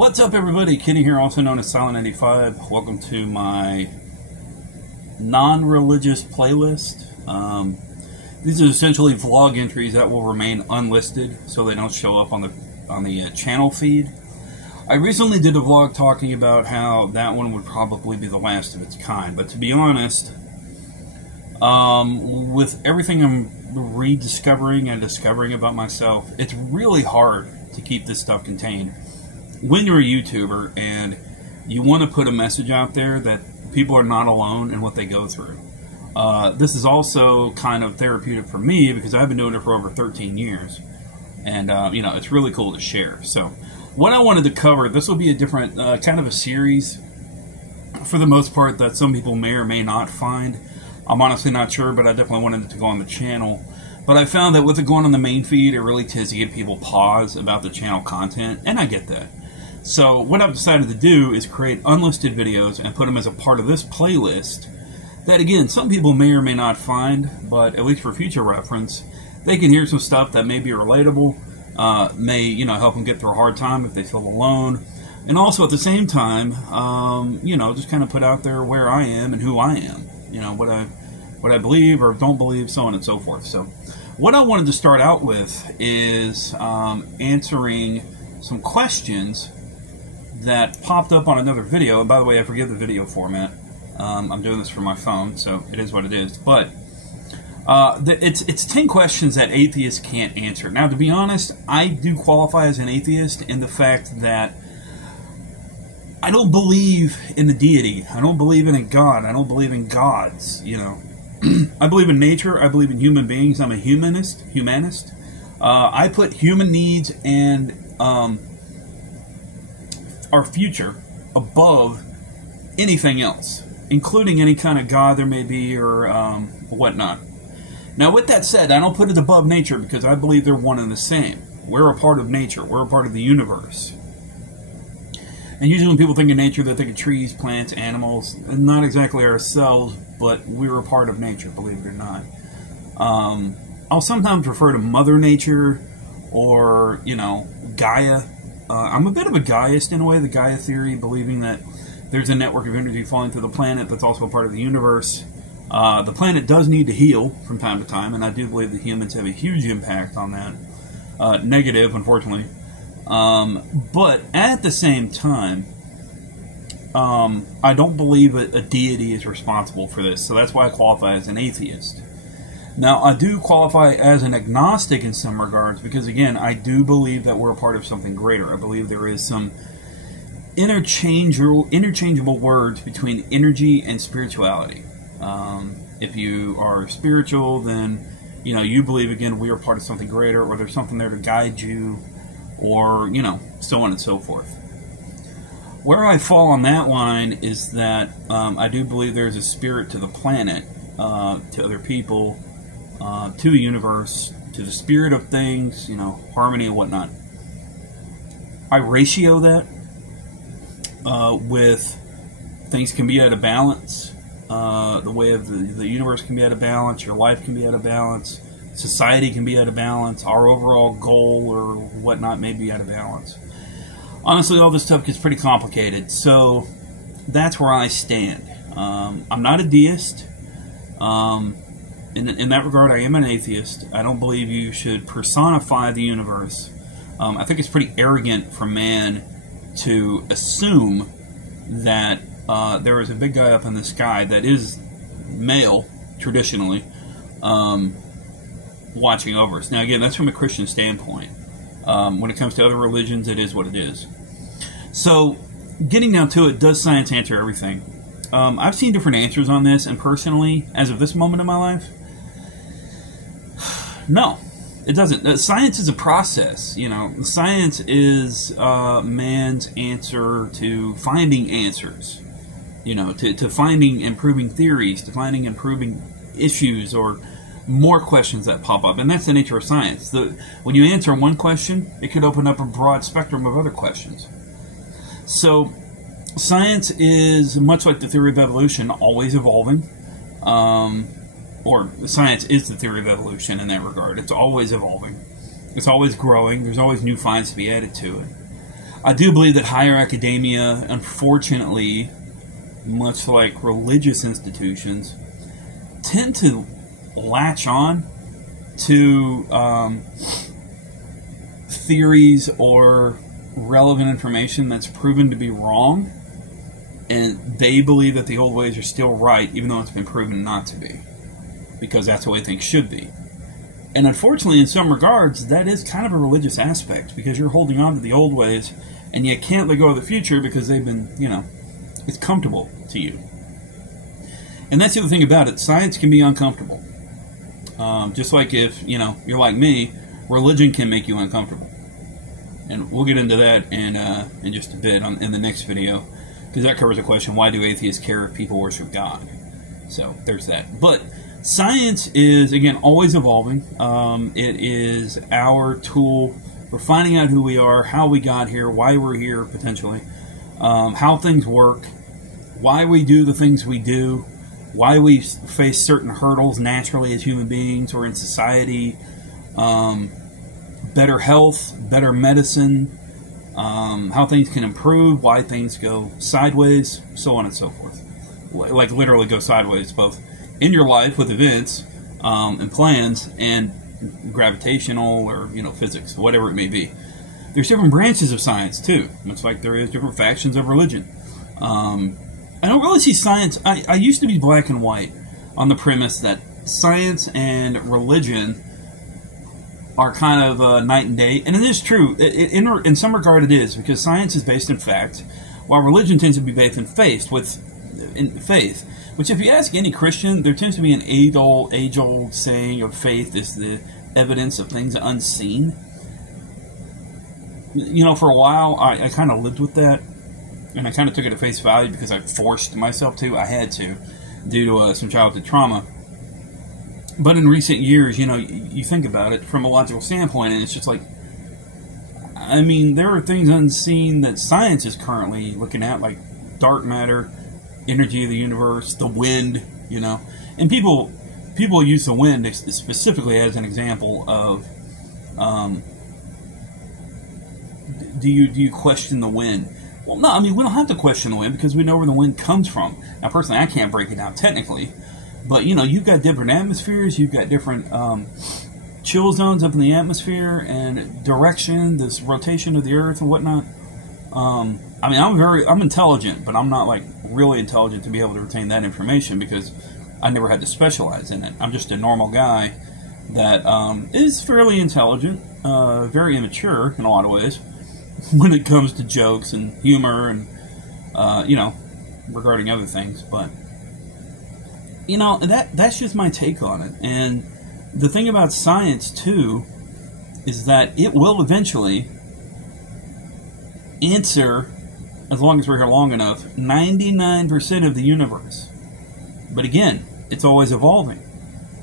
What's up, everybody? Kenny here, also known as Silent85. Welcome to my non-religious playlist. These are essentially vlog entries that will remain unlisted, so they don't show up on the channel feed. I recently did a vlog talking about how that one would probably be the last of its kind, but to be honest, with everything I'm rediscovering and discovering about myself, it's really hard to keep this stuff contained. When you're a YouTuber and you want to put a message out there that people are not alone in what they go through. This is also kind of therapeutic for me because I've been doing it for over 13 years. And, you know, it's really cool to share. So, what I wanted to cover, this will be a different, kind of a series, for the most part, that some people may or may not find. I'm honestly not sure, but I definitely wanted it to go on the channel. But I found that with it going on the main feed, it really tends to get people pause about the channel content, and I get that. So what I've decided to do is create unlisted videos and put them as a part of this playlist that, again, some people may or may not find, but at least for future reference, they can hear some stuff that may be relatable, may, you know, help them get through a hard time if they feel alone, and also at the same time, you know, just kind of put out there where I am and who I am, you know, what I believe or don't believe, so on and so forth. So what I wanted to start out with is answering some questions that popped up on another video. And by the way, I forgive the video format. I'm doing this for my phone, so it is what it is. But it's 10 questions that atheists can't answer. Now, to be honest, I do qualify as an atheist in the fact that I don't believe in the deity. I don't believe in a God. I don't believe in gods, you know. I believe in nature. I believe in human beings. I'm a humanist. I put human needs and our future above anything else, including any kind of God there may be or whatnot. Now, with that said, I don't put it above nature because I believe they're one and the same. We're a part of nature. We're a part of the universe. And usually when people think of nature, they think of trees, plants, animals, and not exactly ourselves, but we're a part of nature, believe it or not. I'll sometimes refer to Mother Nature or, you know, Gaia. I'm a bit of a Gaiaist in a way, the Gaia theory, believing that there's a network of energy falling through the planet that's also a part of the universe. The planet does need to heal from time to time, and I do believe that humans have a huge impact on that. Negative, unfortunately. But at the same time, I don't believe a deity is responsible for this, so that's why I qualify as an atheist. Now, I do qualify as an agnostic in some regards because, again, I do believe that we're a part of something greater. I believe there is some interchangeable words between energy and spirituality. If you are spiritual, then, you know, you believe, again, we are part of something greater, or there's something there to guide you, or, you know, so on and so forth. Where I fall on that line is that I do believe there's a spirit to the planet, to other people, to the universe, to the spirit of things, you know, harmony and whatnot. I ratio that with things can be out of balance. The way of the universe can be out of balance, your life can be out of balance, society can be out of balance, our overall goal or whatnot may be out of balance. Honestly, all this stuff gets pretty complicated, so that's where I stand. I'm not a deist. In that regard, I am an atheist. I don't believe you should personify the universe. I think it's pretty arrogant for man to assume that there is a big guy up in the sky that is male, traditionally, watching over us. Now, again, that's from a Christian standpoint. When it comes to other religions, it is what it is. So, getting down to it, does science answer everything? I've seen different answers on this, and personally, as of this moment in my life, no, it doesn't. Science is a process, you know. Science is man's answer to finding answers, you know, to finding and proving theories, to finding and proving issues or more questions that pop up. And that's the nature of science. When you answer one question, it could open up a broad spectrum of other questions. So, science is, much like the theory of evolution, always evolving. Or science is the theory of evolution in that regard. It's always evolving. It's always growing. There's always new finds to be added to it. I do believe that higher academia, unfortunately, much like religious institutions, tend to latch on to theories or relevant information that's proven to be wrong, and they believe that the old ways are still right, even though it's been proven not to be, because that's the way things should be. And unfortunately, in some regards, that is kind of a religious aspect, because you're holding on to the old ways, and you can't let go of the future because they've been, it's comfortable to you. And that's the other thing about it. Science can be uncomfortable. Just like if, you're like me, religion can make you uncomfortable. And we'll get into that in just a bit in the next video, because that covers the question, why do atheists care if people worship God? So there's that. But science is, again, always evolving. It is our tool for finding out who we are, how we got here, why we're here, potentially, how things work, why we do the things we do, why we face certain hurdles naturally as human beings or in society, better health, better medicine, how things can improve, why things go sideways, so on and so forth. Like literally go sideways, both in your life with events and plans, and gravitational or physics, whatever it may be. There's different branches of science too, much like there is different factions of religion. I don't really see science. I used to be black and white on the premise that science and religion are kind of night and day, and it is true. In some regard, it is, because science is based in fact, while religion tends to be based in faith. Which, if you ask any Christian, there tends to be an age-old saying of faith is the evidence of things unseen. For a while, I kind of lived with that, and I kind of took it at face value because I forced myself to. I had to, due to some childhood trauma. But in recent years, you think about it from a logical standpoint, and it's just like, there are things unseen that science is currently looking at, like dark matter, energy of the universe, the wind, and people use the wind specifically as an example of, do you question the wind? Well, no, we don't have to question the wind because we know where the wind comes from. Now, personally, I can't break it down technically, but you've got different atmospheres, you've got different chill zones up in the atmosphere, and direction, this rotation of the Earth and whatnot. I'm intelligent, but I'm not like really intelligent to be able to retain that information because I never had to specialize in it. I'm just a normal guy that is fairly intelligent, very immature in a lot of ways when it comes to jokes and humor and regarding other things. But that's just my take on it. And the thing about science too is that it will eventually answer, as long as we're here long enough, 99% of the universe. But again, it's always evolving.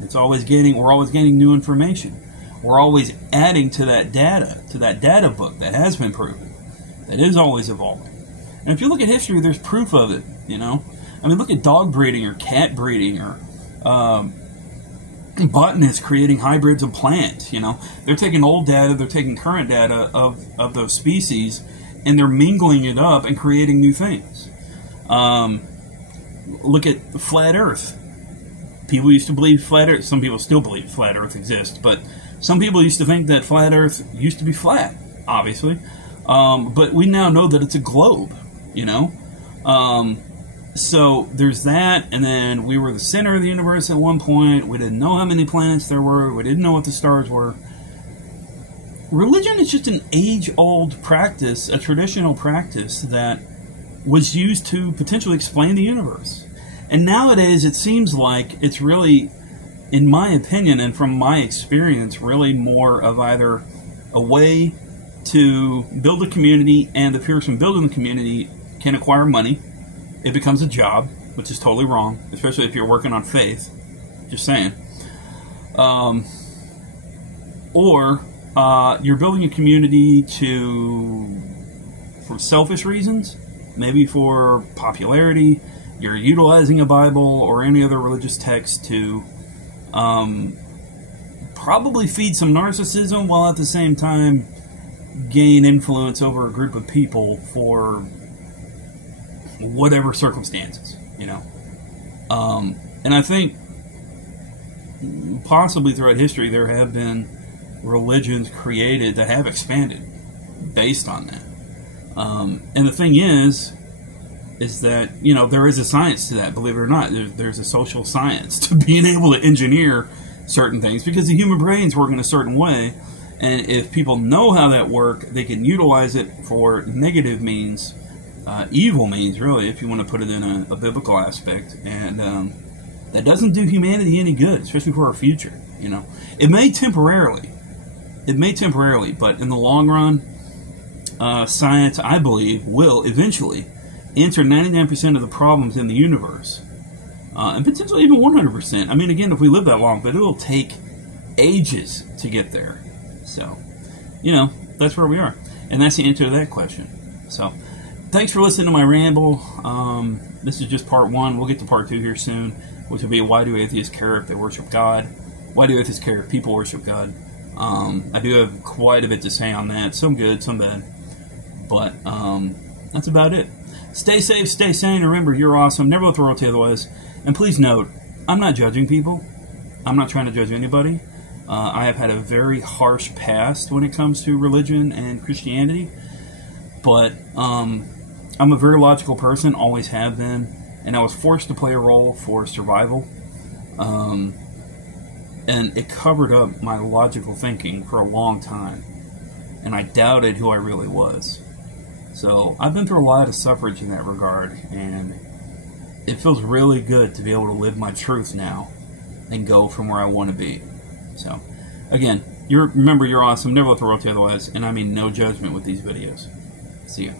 We're always gaining new information. We're always adding to that data book that has been proven, that is always evolving. And if you look at history, there's proof of it, look at dog breeding or cat breeding or botanists creating hybrids of plants, They're taking old data, they're taking current data of those species, and they're mingling it up and creating new things. Look at flat Earth. People used to believe flat Earth. Some people still believe flat Earth exists, but some people used to think that flat Earth used to be flat, obviously. But we now know that it's a globe, So there's that, and then we were the center of the universe at one point. We didn't know how many planets there were. We didn't know what the stars were. Religion is just an age-old practice, a traditional practice that was used to potentially explain the universe. And nowadays it seems like it's really, in my opinion and from my experience, really more of either a way to build a community, and the person building the community can acquire money. It becomes a job, which is totally wrong, especially if you're working on faith. Just saying. Or you're building a community for selfish reasons, maybe for popularity. You're utilizing a Bible or any other religious text to probably feed some narcissism, while at the same time gain influence over a group of people for whatever circumstances, you know. And I think possibly throughout history there have been religions created that have expanded based on that. And the thing is that, you know, there is a science to that, believe it or not. There's a social science to being able to engineer certain things, because the human brains work in a certain way, and if people know how that works, they can utilize it for negative means, evil means, really, if you want to put it in a biblical aspect, and that doesn't do humanity any good, especially for our future, you know. It may temporarily, but in the long run, science, I believe, will eventually answer 99% of the problems in the universe. And potentially even 100%. I mean, again, if we live that long, but it'll take ages to get there. So, you know, that's where we are. And that's the answer to that question. So, thanks for listening to my ramble. This is just part 1. We'll get to part 2 here soon, which will be why do atheists care if they worship God? Why do atheists care if people worship God? I do have quite a bit to say on that. Some good, some bad. But that's about it. Stay safe, stay sane. Remember, you're awesome. Never let the world tell you otherwise. And please note, I'm not judging people. I'm not trying to judge anybody. I have had a very harsh past when it comes to religion and Christianity. But I'm a very logical person, always have been. And I was forced to play a role for survival. And it covered up my logical thinking for a long time. And I doubted who I really was. So I've been through a lot of suffrage in that regard, and it feels really good to be able to live my truth now and go from where I want to be. So, again, remember, you're awesome. Never let the world tell you otherwise, and I mean no judgment with these videos. See ya.